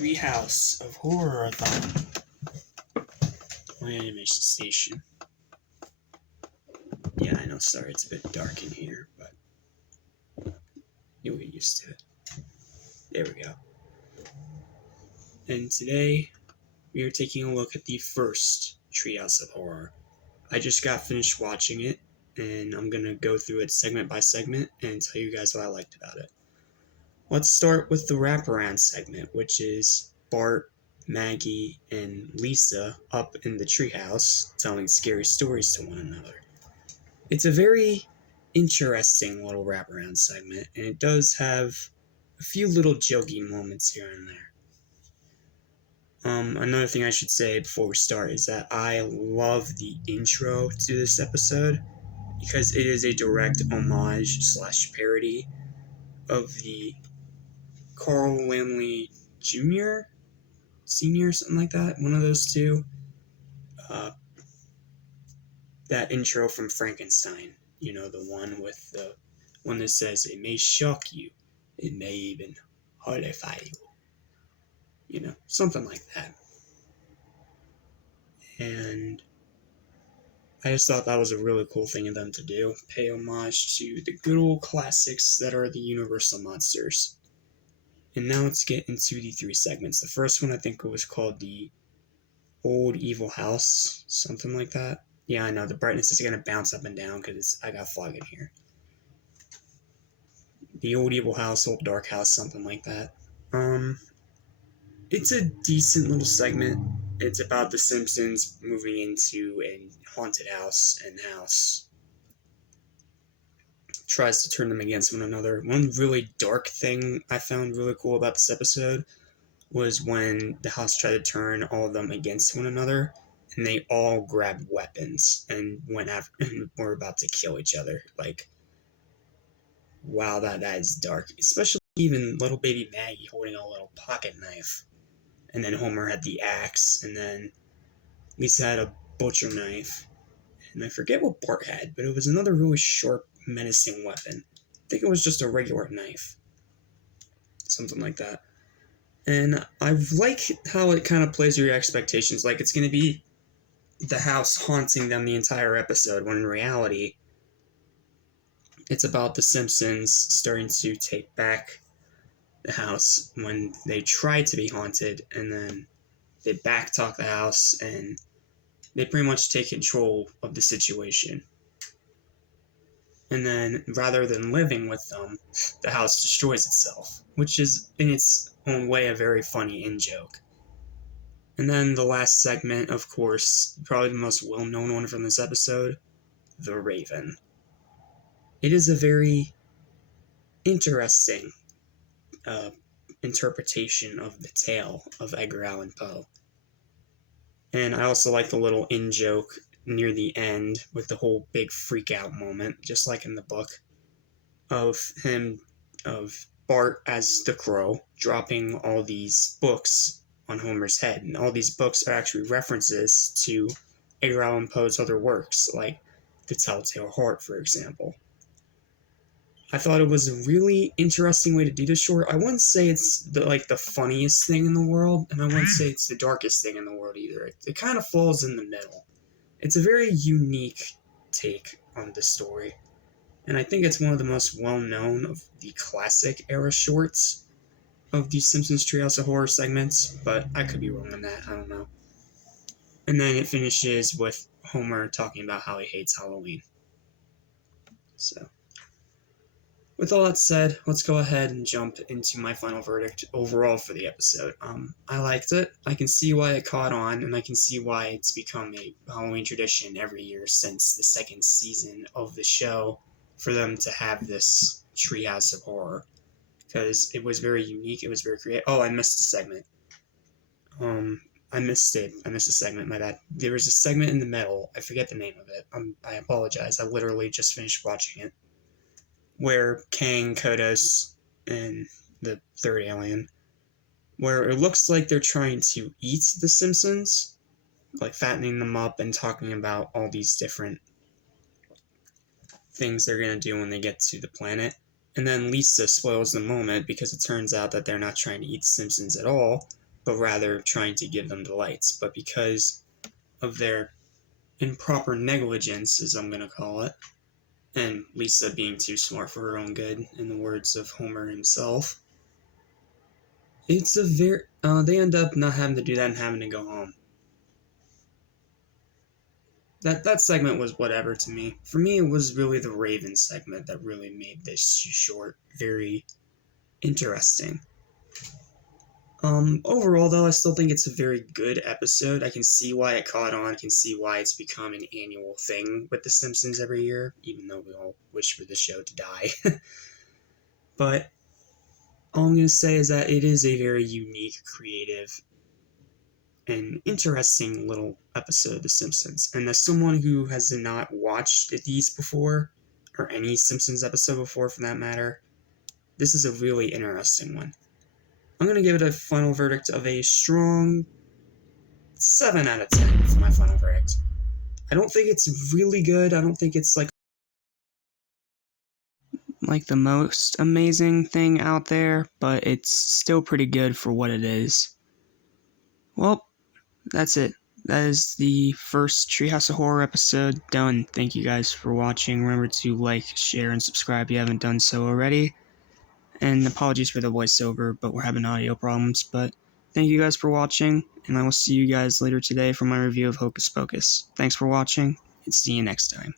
Treehouse of Horror-a-thon. My animation station. Yeah, I know, sorry, it's a bit dark in here, but you'll get used to it. There we go. And today, we are taking a look at the first Treehouse of Horror. I just got finished watching it, and I'm gonna go through it segment by segment and tell you guys what I liked about it. Let's start with the wraparound segment, which is Bart, Maggie, and Lisa up in the treehouse telling scary stories to one another. It's a very interesting little wraparound segment, and it does have a few little jokey moments here and there. Another thing I should say before we start is that I love the intro to this episode because it is a direct homage / parody of the Carl Laemmle Jr., Sr., something like that, one of those two. That intro from Frankenstein, you know, the one with the one that says, "It may shock you, it may even horrify you." You know, something like that. And I just thought that was a really cool thing of them to do, pay homage to the good old classics that are the Universal monsters. And now let's get into the three segments. The first one I think was called the Old Evil House, something like that. Yeah, I know, the brightness is going to bounce up and down because I got fog in here. The Old Evil House, Old Dark House, something like that. It's a decent little segment. It's about the Simpsons moving into a haunted house, and the house tries to turn them against one another. One really dark thing I found really cool about this episode was when the house tried to turn all of them against one another, and they all grabbed weapons and went after and were about to kill each other. Like, wow, that is dark. Especially even little baby Maggie holding a little pocket knife. And then Homer had the axe, and then Lisa had a butcher knife. And I forget what Bart had, but it was another really sharp, menacing weapon. I think it was just a regular knife. Something like that. And I like how it kind of plays your expectations. Like, it's going to be the house haunting them the entire episode, when in reality, it's about the Simpsons starting to take back the house when they try to be haunted, and then they backtalk the house, and they pretty much take control of the situation. And then, rather than living with them, the house destroys itself, which is, in its own way, a very funny in-joke. And then the last segment, of course, probably the most well-known one from this episode, The Raven. It is a very interesting interpretation of the tale of Edgar Allan Poe. And I also like the little in-joke near the end with the whole big freak-out moment, just like in the book, of Bart as the Crow dropping all these books on Homer's head. And all these books are actually references to Edgar Allan Poe's other works, like The Telltale Heart, for example. I thought it was a really interesting way to do this short. I wouldn't say it's the funniest thing in the world, and I wouldn't say it's the darkest thing in the world either. It kind of falls in the middle. It's a very unique take on the story, and I think it's one of the most well-known of the classic era shorts of the Simpsons Treehouse of Horror segments, but I could be wrong on that, I don't know. And then it finishes with Homer talking about how he hates Halloween. So, with all that said, let's go ahead and jump into my final verdict overall for the episode. I liked it. I can see why it caught on, and I can see why it's become a Halloween tradition every year since the second season of the show for them to have this Treehouse of Horror. Because it was very unique, it was very creative. Oh, I missed a segment. I missed a segment, my bad. There was a segment in the middle, I forget the name of it. I apologize, I literally just finished watching it. Where Kang, Kodos, and the third alien, where it looks like they're trying to eat the Simpsons, like fattening them up and talking about all these different things they're going to do when they get to the planet. And then Lisa spoils the moment because it turns out that they're not trying to eat the Simpsons at all. but rather trying to give them delights. But because of their improper negligence, as I'm going to call it, and Lisa being too smart for her own good, in the words of Homer himself, it's a very they end up not having to do that and having to go home. That segment was whatever to me. For me, it was really the Raven segment that really made this short very interesting. Overall, though, I still think it's a very good episode. I can see why it caught on. I can see why it's become an annual thing with The Simpsons every year, even though we all wish for the show to die. But all I'm going to say is that it is a very unique, creative, and interesting little episode of The Simpsons. And as someone who has not watched these before, or any Simpsons episode before for that matter, this is a really interesting one. I'm going to give it a final verdict of a strong 7 out of 10 for my final verdict. I don't think it's really good. I don't think it's like the most amazing thing out there, but it's still pretty good for what it is. Well, that's it. That is the first Treehouse of Horror episode done. Thank you guys for watching. Remember to like, share, and subscribe if you haven't done so already. And apologies for the voiceover, but we're having audio problems. But thank you guys for watching, and I will see you guys later today for my review of Hocus Pocus. Thanks for watching, and see you next time.